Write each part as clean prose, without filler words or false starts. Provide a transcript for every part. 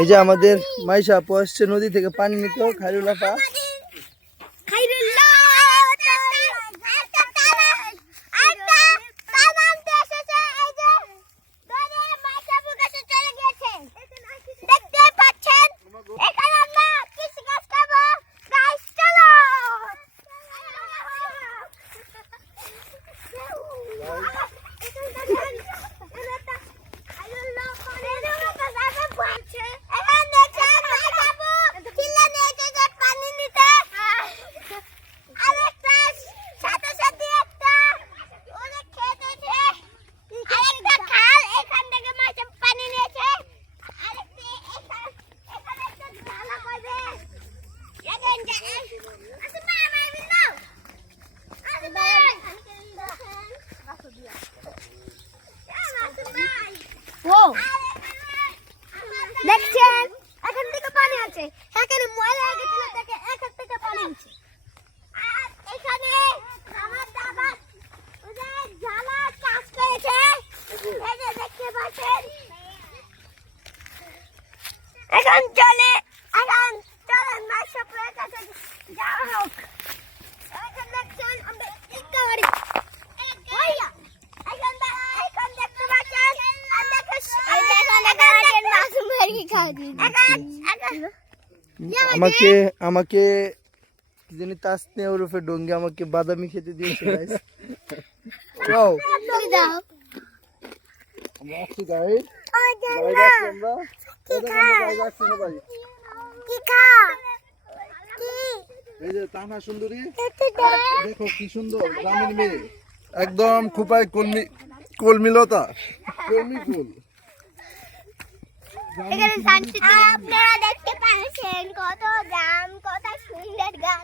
এই যে আমাদের মাইশা আপু আসছে নদী থেকে পানি নিতে। খাইরুল আপা দেখছেন এখান থেকে পানি আছে, এখানে ময়লা গেছিল থেকে এখান থেকে পানি আছে। আর এখানে আমার দাদা ওদের জালা চাষ করেছে, এই যে দেখতে পাচ্ছেন। এখন চলেন মাইশাপুরের কাছে যাওয়া হোক। এখন দেখছেন আমরা একটা বাড়ি আমাকে কি জানি তাসনিয়া ওরফে ডঙ্গি আমাকে বাদামি খেতে দিয়েছে গাইস। ওয়াও আমরা আসছি গাইস, এই যে তানা সুন্দরী দেখো কি সুন্দর গ্রামের মেয়ে, একদম খুপায় কলমিলতা কলমি ফুল। আপনারা দেখতে পাচ্ছেন কত গ্রাম, কত সুন্দর গ্রাম।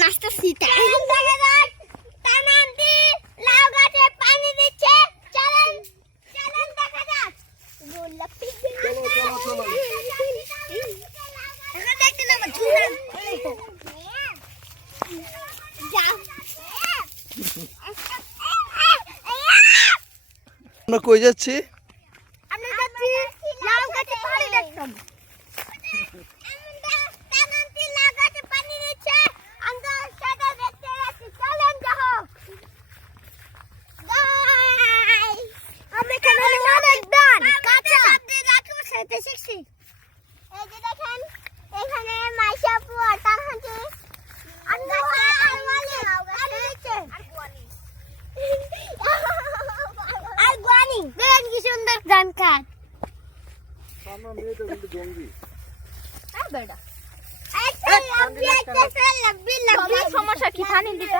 নাস্তা সিটা লাউ গাছে পানি দিচ্ছে। চলেন দেখা যাক। আমরা কই যাচ্ছি? আমরা যাচ্ছি লাউ গাছে পানি দেখতাম। এখানে মাইশাপু আর তাহাজি আর গুয়ানি দেখেন কি সুন্দর গান খান। সমস্যা কি পানি দিতে